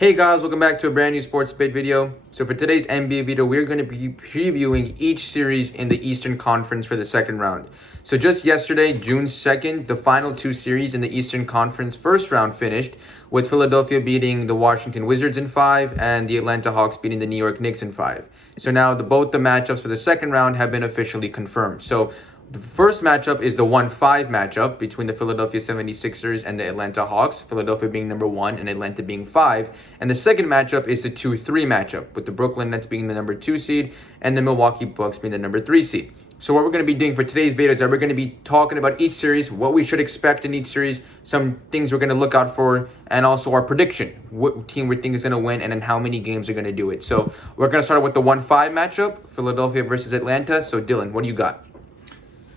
Hey guys, welcome back to a brand new sports bit video. So for today's NBA video, we're going to be previewing each series in the Eastern Conference for the second round. So just yesterday, June 2nd, the final two series in the Eastern Conference first round finished, with Philadelphia beating the Washington Wizards in 5 and the Atlanta Hawks beating the New York Knicks in 5. So now both the matchups for the second round have been officially confirmed. So the first matchup is the 1-5 matchup between the Philadelphia 76ers and the Atlanta Hawks, Philadelphia being number 1 and Atlanta being 5. And the second matchup is the 2-3 matchup, with the Brooklyn Nets being the number 2 seed and the Milwaukee Bucks being the number 3 seed. So what we're going to be doing for today's video is that we're going to be talking about each series, what we should expect in each series, some things we're going to look out for, and also our prediction, what team we think is going to win, and then how many games are going to do it. So we're going to start with the 1-5 matchup, Philadelphia versus Atlanta. So Dylan, what do you got?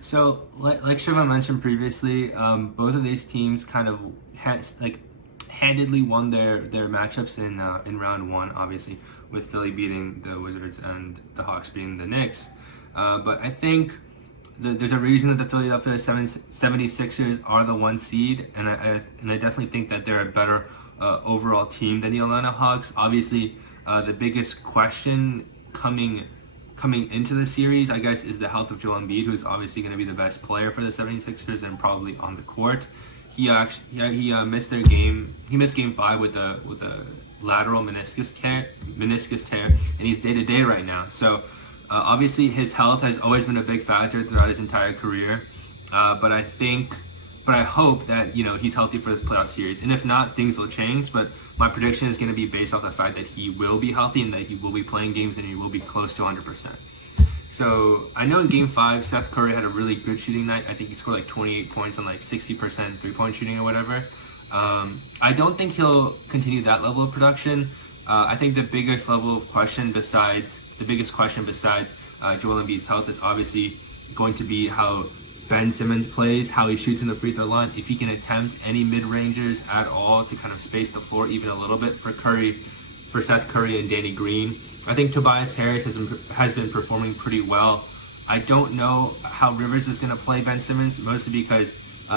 So, like Shivam mentioned previously, both of these teams kind of handedly won their matchups in round one, obviously, with Philly beating the Wizards and the Hawks beating the Knicks. But I think there's a reason that the Philadelphia 76ers are the 1 seed, and I definitely think that they're a better overall team than the Atlanta Hawks. Obviously, the biggest question coming into the series, I guess, is the health of Joel Embiid, who's obviously going to be the best player for the 76ers and probably on the court. He missed their game. He missed game 5 with a lateral meniscus tear, and he's day-to-day right now. So obviously his health has always been a big factor throughout his entire career. But I hope that he's healthy for this playoff series. And if not, things will change. But my prediction is going to be based off the fact that he will be healthy and that he will be playing games and he will be close to 100%. So I know in Game 5, Seth Curry had a really good shooting night. I think he scored like 28 points on like 60% three-point shooting or whatever. I don't think he'll continue that level of production. I think the biggest question besides Joel Embiid's health is obviously going to be how Ben Simmons plays, how he shoots in the free throw line, if he can attempt any mid-rangers at all to kind of space the floor even a little bit for Seth Curry and Danny Green. I think Tobias Harris has been performing pretty well. I don't know how Rivers is going to play Ben Simmons, mostly because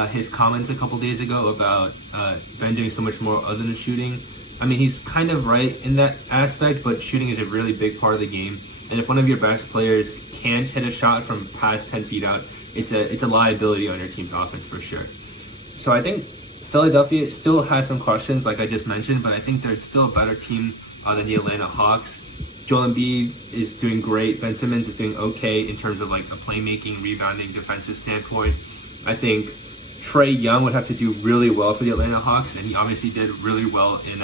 his comments a couple days ago about Ben doing so much more other than shooting. I mean, he's kind of right in that aspect, but shooting is a really big part of the game. And if one of your best players can't hit a shot from past 10 feet out, it's a liability on your team's offense for sure. So I think Philadelphia still has some questions, like I just mentioned, but I think they're still a better team than the Atlanta Hawks. Joel Embiid is doing great. Ben Simmons is doing okay in terms of like a playmaking, rebounding, defensive standpoint. I think Trae Young would have to do really well for the Atlanta Hawks, and he obviously did really well in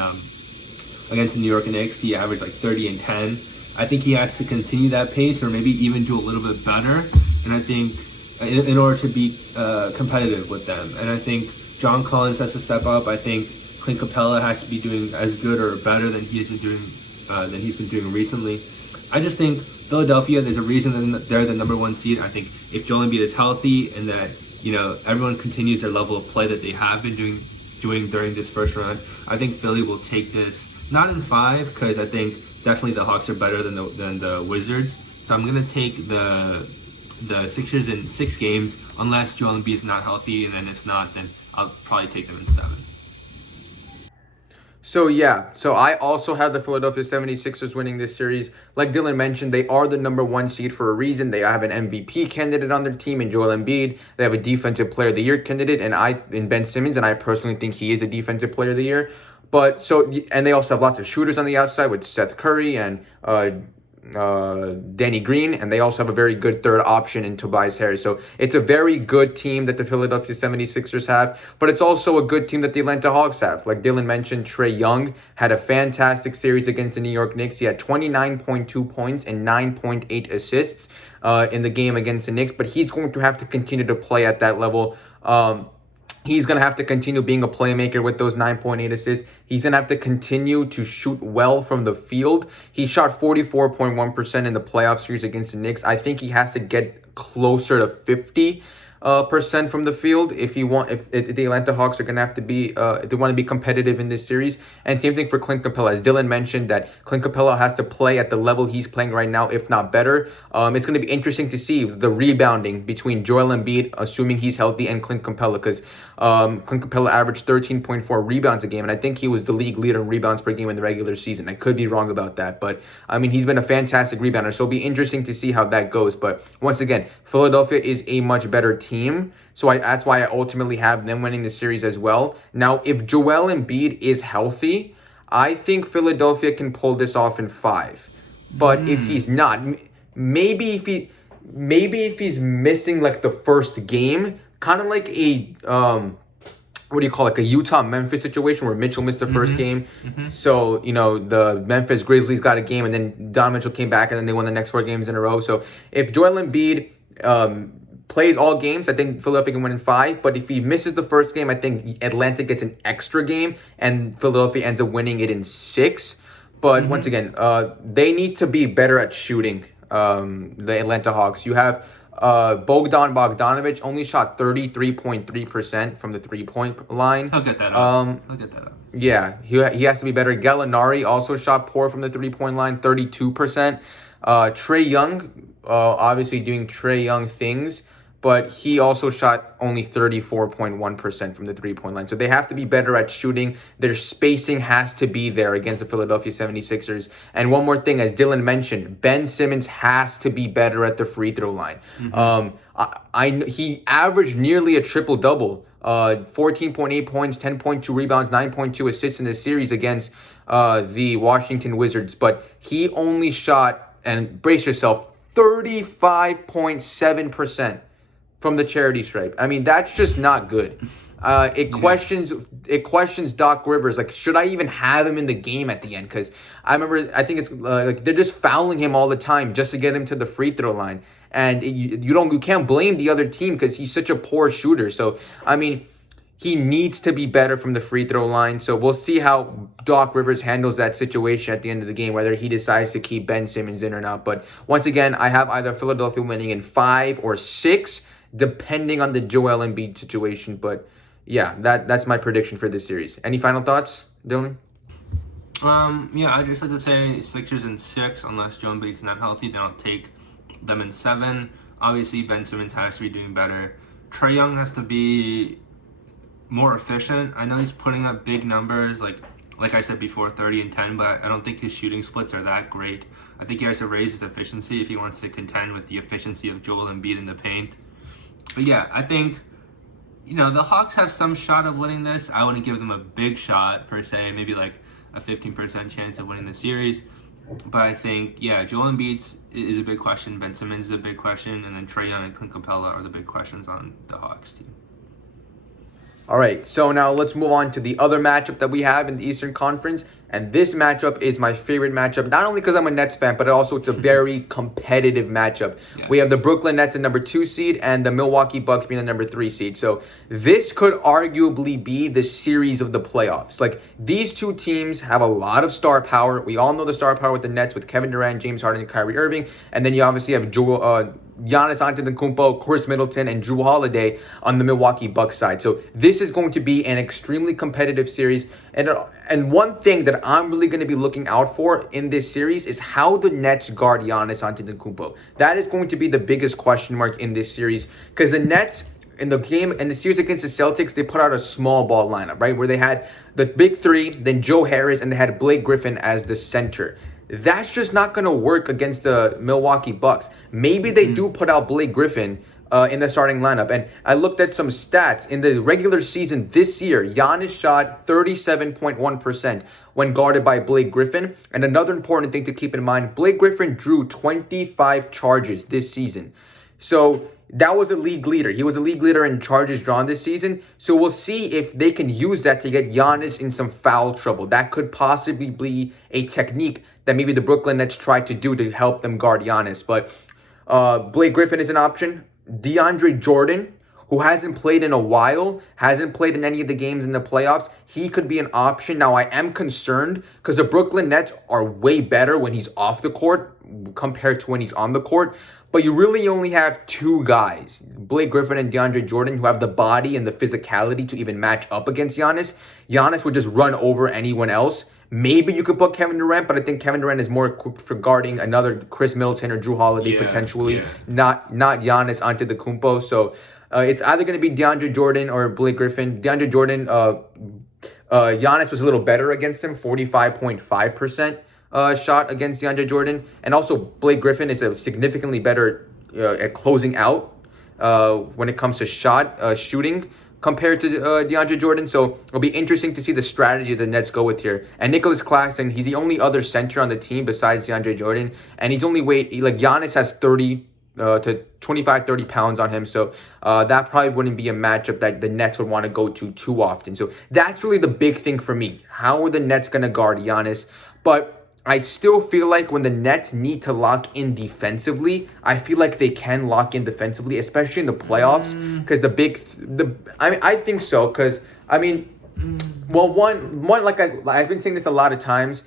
against the New York Knicks. He averaged like 30 and 10. I think he has to continue that pace or maybe even do a little bit better. And I think in order to be competitive with them. And I think John Collins has to step up. I think Clint Capella has to be doing as good or better than he's been doing recently. I just think Philadelphia, there's a reason that they're the number 1 seed. I think if Joel Embiid is healthy and that everyone continues their level of play that they have been doing during this first round, I think Philly will take this not in 5, because I think definitely the Hawks are better than the Wizards. So I'm gonna take the Sixers in 6 games, unless Joel Embiid is not healthy, and then if not, then I'll probably take them in 7. So I also have the Philadelphia 76ers winning this series. Like Dylan mentioned, they are the number 1 seed for a reason. They have an MVP candidate on their team in Joel Embiid. They have a Defensive Player of the Year candidate in Ben Simmons, and I personally think he is a Defensive Player of the Year. And they also have lots of shooters on the outside with Seth Curry and Danny Green, and they also have a very good third option in Tobias Harris. So it's a very good team that the Philadelphia 76ers have, but it's also a good team that the Atlanta Hawks have. Like Dylan mentioned, Trae Young had a fantastic series against the New York Knicks. He had 29.2 points and 9.8 assists in the game against the Knicks, but he's going to have to continue to play at that level. He's going to have to continue being a playmaker with those 9.8 assists. He's going to have to continue to shoot well from the field. He shot 44.1% in the playoff series against the Knicks. I think he has to get closer to 50 percent from the field if the Atlanta Hawks are gonna have to be if they want to be competitive in this series. And same thing for Clint Capella, as Dylan mentioned, that Clint Capella has to play at the level he's playing right now, if not better. It's gonna be interesting to see the rebounding between Joel Embiid, assuming he's healthy, and Clint Capella, because Clint Capella averaged 13.4 rebounds a game, and I think he was the league leader in rebounds per game in the regular season. I could be wrong about that, but I mean, he's been a fantastic rebounder, so it'll be interesting to see how that goes. But once again, Philadelphia is a much better team, so that's why I ultimately have them winning the series as well. Now, if Joel Embiid is healthy, I think Philadelphia can pull this off in 5. But if he's not, maybe if he's missing like the first game, kind of like a what do you call it, like a Utah-Memphis situation where Mitchell missed the first game. So, the Memphis Grizzlies got a game, and then Don Mitchell came back, and then they won the next 4 games in a row. So if Joel Embiid plays all games, I think Philadelphia can win in 5. But if he misses the first game, I think Atlanta gets an extra game, and Philadelphia ends up winning it in 6. But once again, they need to be better at shooting, the Atlanta Hawks. You have Bogdanovich only shot 33.3% from the 3-point line. He'll get that up. Yeah, he has to be better. Gallinari also shot poor from the 3-point line, 32%. Trae Young, obviously doing Trae Young things, but he also shot only 34.1% from the 3-point line. So they have to be better at shooting. Their spacing has to be there against the Philadelphia 76ers. And one more thing, as Dylan mentioned, Ben Simmons has to be better at the free throw line. He averaged nearly a triple-double, 14.8 points, 10.2 rebounds, 9.2 assists in the series against the Washington Wizards. But he only shot, and brace yourself, 35.7% from the charity stripe. I mean, that's just not good. It questions Doc Rivers. Like, should I even have him in the game at the end? Because I think it's like they're just fouling him all the time just to get him to the free throw line. And you can't blame the other team because he's such a poor shooter. So I mean, he needs to be better from the free throw line. So we'll see how Doc Rivers handles that situation at the end of the game, whether he decides to keep Ben Simmons in or not. But once again, I have either Philadelphia winning in 5 or 6, depending on the Joel Embiid situation. But yeah, that's my prediction for this series. Any final thoughts, Dylan? Yeah, I'd just like to say Sixers in 6, unless Joel Embiid's not healthy, then I'll take them in 7. Obviously, Ben Simmons has to be doing better. Trae Young has to be more efficient. I know he's putting up big numbers, like I said before, 30 and 10, but I don't think his shooting splits are that great. I think he has to raise his efficiency if he wants to contend with the efficiency of Joel Embiid in the paint. But yeah, I think, the Hawks have some shot of winning this. I wouldn't give them a big shot, per se, maybe like a 15% chance of winning the series. But I think, Joel Embiid is a big question, Ben Simmons is a big question, and then Trae Young and Clint Capella are the big questions on the Hawks team. All right, so now let's move on to the other matchup that we have in the Eastern Conference. And this matchup is my favorite matchup, not only because I'm a Nets fan, but also it's a very competitive matchup. Yes. We have the Brooklyn Nets at number 2 seed and the Milwaukee Bucks being the number 3 seed. So this could arguably be the series of the playoffs. Like, these two teams have a lot of star power. We all know the star power with the Nets with Kevin Durant, James Harden, and Kyrie Irving. And then you obviously have Giannis Antetokounmpo, Khris Middleton, and Jrue Holiday on the Milwaukee Bucks side. So this is going to be an extremely competitive series. And one thing that I'm really going to be looking out for in this series is how the Nets guard Giannis Antetokounmpo. That is going to be the biggest question mark in this series, because the Nets in the series against the Celtics, they put out a small ball lineup, right, where they had the big 3, then Joe Harris, and they had Blake Griffin as the center. That's just not going to work against the Milwaukee Bucks. Maybe they do put out Blake Griffin in the starting lineup. And I looked at some stats. In the regular season this year, Giannis shot 37.1% when guarded by Blake Griffin. And another important thing to keep in mind, Blake Griffin drew 25 charges this season. So that was a league leader. He was a league leader in charges drawn this season. So we'll see if they can use that to get Giannis in some foul trouble. That could possibly be a technique that maybe the Brooklyn Nets tried to do to help them guard Giannis. But Blake Griffin is an option. DeAndre Jordan, who hasn't played in a while, hasn't played in any of the games in the playoffs, he could be an option. Now, I am concerned because the Brooklyn Nets are way better when he's off the court compared to when he's on the court. But you really only have two guys, Blake Griffin and DeAndre Jordan, who have the body and the physicality to even match up against Giannis. Giannis would just run over anyone else. Maybe you could put Kevin Durant, but I think Kevin Durant is more equipped for guarding another Khris Middleton or Jrue Holiday potentially, not Giannis Antetokounmpo. So it's either going to be DeAndre Jordan or Blake Griffin. DeAndre Jordan, Giannis was a little better against him, 45.5% shot against DeAndre Jordan. And also Blake Griffin is a significantly better at closing out when it comes to shooting compared to DeAndre Jordan. So it'll be interesting to see the strategy the Nets go with here. And Nicholas Claxton, he's the only other center on the team besides DeAndre Jordan. And he's only Giannis has 30 to 25, 30 pounds on him. So that probably wouldn't be a matchup that the Nets would want to go to too often. So that's really the big thing for me. How are the Nets going to guard Giannis? But I still feel like when the Nets need to lock in defensively, I feel like they can lock in defensively, especially in the playoffs. Because I think so. Because one, like I've been saying this a lot of times,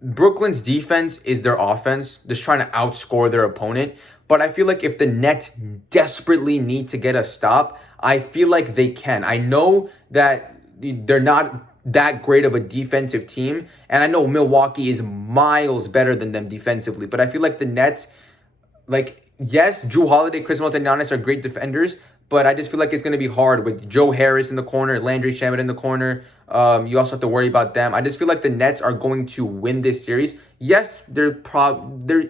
Brooklyn's defense is their offense, just trying to outscore their opponent. But I feel like if the Nets desperately need to get a stop, I feel like they can. I know that they're not that great of a defensive team, and I know Milwaukee is miles better than them defensively, but I feel like the Nets, yes, Jrue Holiday, Khris Middleton, Giannis are great defenders, but I just feel like it's going to be hard with Joe Harris in the corner, Landry Shamet in the corner. You also have to worry about them. I just feel like the Nets are going to win this series. Yes, there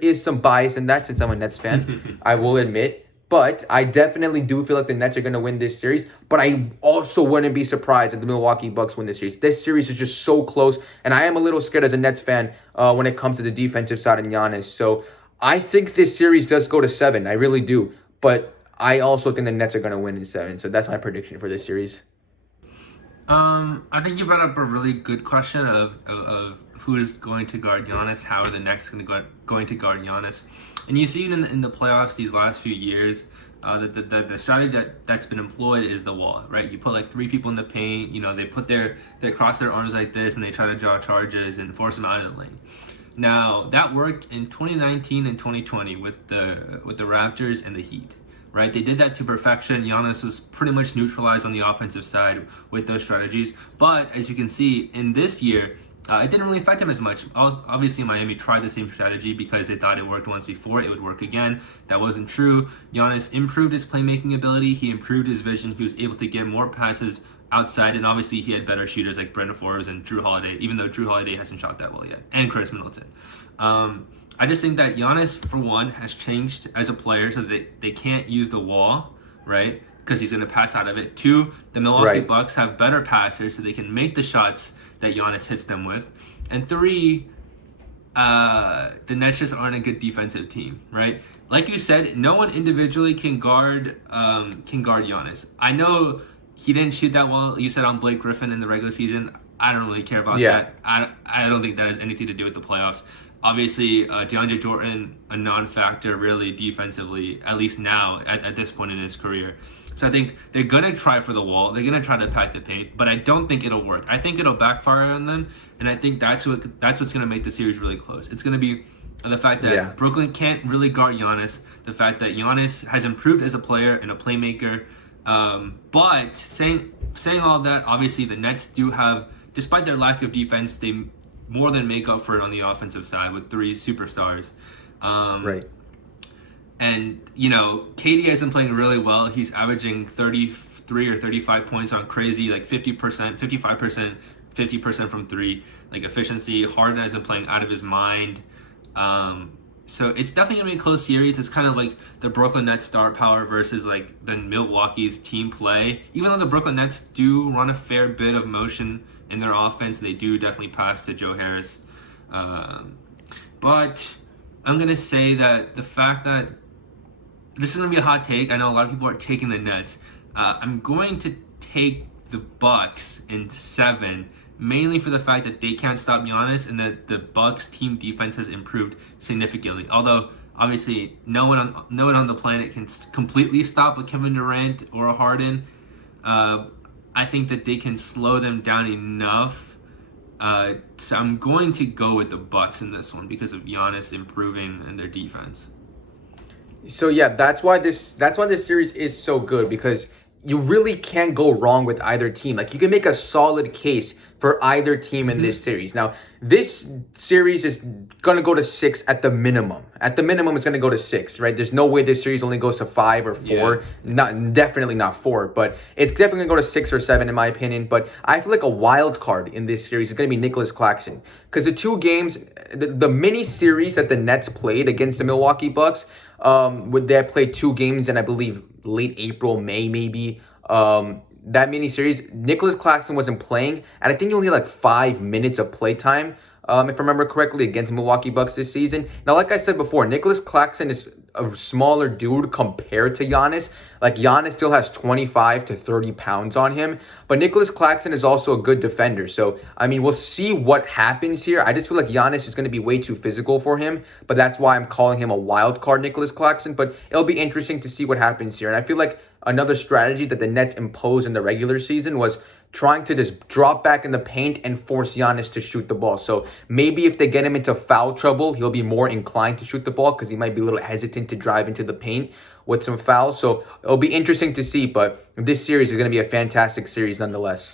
is some bias in that since I'm a Nets fan, I will admit. But I definitely do feel like the Nets are going to win this series. But I also wouldn't be surprised if the Milwaukee Bucks win this series. This series is just so close. And I am a little scared as a Nets fan when it comes to the defensive side and Giannis. So I think this series does go to 7. I really do. But I also think the Nets are going to win in 7. So that's my prediction for this series. I think you brought up a really good question of who is going to guard Giannis. How are the Nets going to guard Giannis? And you see it in the playoffs these last few years. The strategy that's been employed is the wall, right? You put 3 people in the paint. They cross their arms like this and they try to draw charges and force them out of the lane. Now that worked in 2019 and 2020 with the Raptors and the Heat. Right, they did that to perfection. Giannis was pretty much neutralized on the offensive side with those strategies. But as you can see, in this year, it didn't really affect him as much. Obviously, Miami tried the same strategy because they thought it worked once before. It would work again. That wasn't true. Giannis improved his playmaking ability. He improved his vision. He was able to get more passes outside. And obviously, he had better shooters like Brandon Forbes and Jrue Holiday, even though Jrue Holiday hasn't shot that well yet. And Khris Middleton. I just think that Giannis, for one, has changed as a player so that they can't use the wall, right? Because he's going to pass out of it. 2, the Milwaukee Bucks have better passers so they can make the shots that Giannis hits them with. And 3, the Nets just aren't a good defensive team, right? Like you said, no one individually can guard Giannis. I know he didn't shoot that well. You said on Blake Griffin in the regular season. I don't really care about that. I don't think that has anything to do with the playoffs. Obviously, DeAndre Jordan, a non-factor really defensively, at least now at this point in his career. So I think they're going to try for the wall. They're going to try to pack the paint, but I don't think it'll work. I think it'll backfire on them, and I think that's what's going to make the series really close. It's going to be the fact that Brooklyn can't really guard Giannis, the fact that Giannis has improved as a player and a playmaker. But saying all that, obviously the Nets do have, despite their lack of defense, they more than make up for it on the offensive side with 3 superstars. Right. And, KD has been playing really well. He's averaging 33 or 35 points on crazy, 50%, 55%, 50% from 3, efficiency. Harden has been playing out of his mind. So it's definitely going to be a close series. It's kind of like the Brooklyn Nets star power versus the Milwaukee's team play. Even though the Brooklyn Nets do run a fair bit of motion in their offense, they do definitely pass to Joe Harris. But I'm going to say that the fact that this is going to be a hot take. I know a lot of people are taking the Nets. I'm going to take the Bucks in 7, mainly for the fact that they can't stop Giannis and that the Bucks team defense has improved significantly. Although, obviously, no one on the planet can completely stop a Kevin Durant or a Harden. I think that they can slow them down enough So I'm going to go with the Bucks in this one because of Giannis improving in their defense. So yeah, that's why this series is so good, because you really can't go wrong with either team. Like, you can make a solid case for either team in this series. Now, this series is gonna go to 6 at the minimum. At the minimum, it's gonna go to 6, right? There's no way this series only goes to 5 or 4. Definitely not 4, but it's definitely gonna go to 6 or 7 in my opinion. But I feel like a wild card in this series is gonna be Nicholas Claxton, because the two games, the mini series that the Nets played against the Milwaukee Bucks. Would they played 2 games in, I believe, late April, May, maybe. That mini series, Nicholas Claxton wasn't playing, and I think he only had like 5 minutes of play time, if I remember correctly, against Milwaukee Bucks this season. Now, like I said before, Nicholas Claxton is a smaller dude compared to Giannis. Like, Giannis still has 25 to 30 pounds on him, but Nicholas Claxton is also a good defender. So, I mean, we'll see what happens here. I just feel like Giannis is going to be way too physical for him, but that's why I'm calling him a wild card, Nicholas Claxton. But it'll be interesting to see what happens here. And I feel like another strategy that the Nets imposed in the regular season was trying to just drop back in the paint and force Giannis to shoot the ball. So maybe if they get him into foul trouble, he'll be more inclined to shoot the ball, because he might be a little hesitant to drive into the paint with some fouls. So it'll be interesting to see, but this series is going to be a fantastic series nonetheless.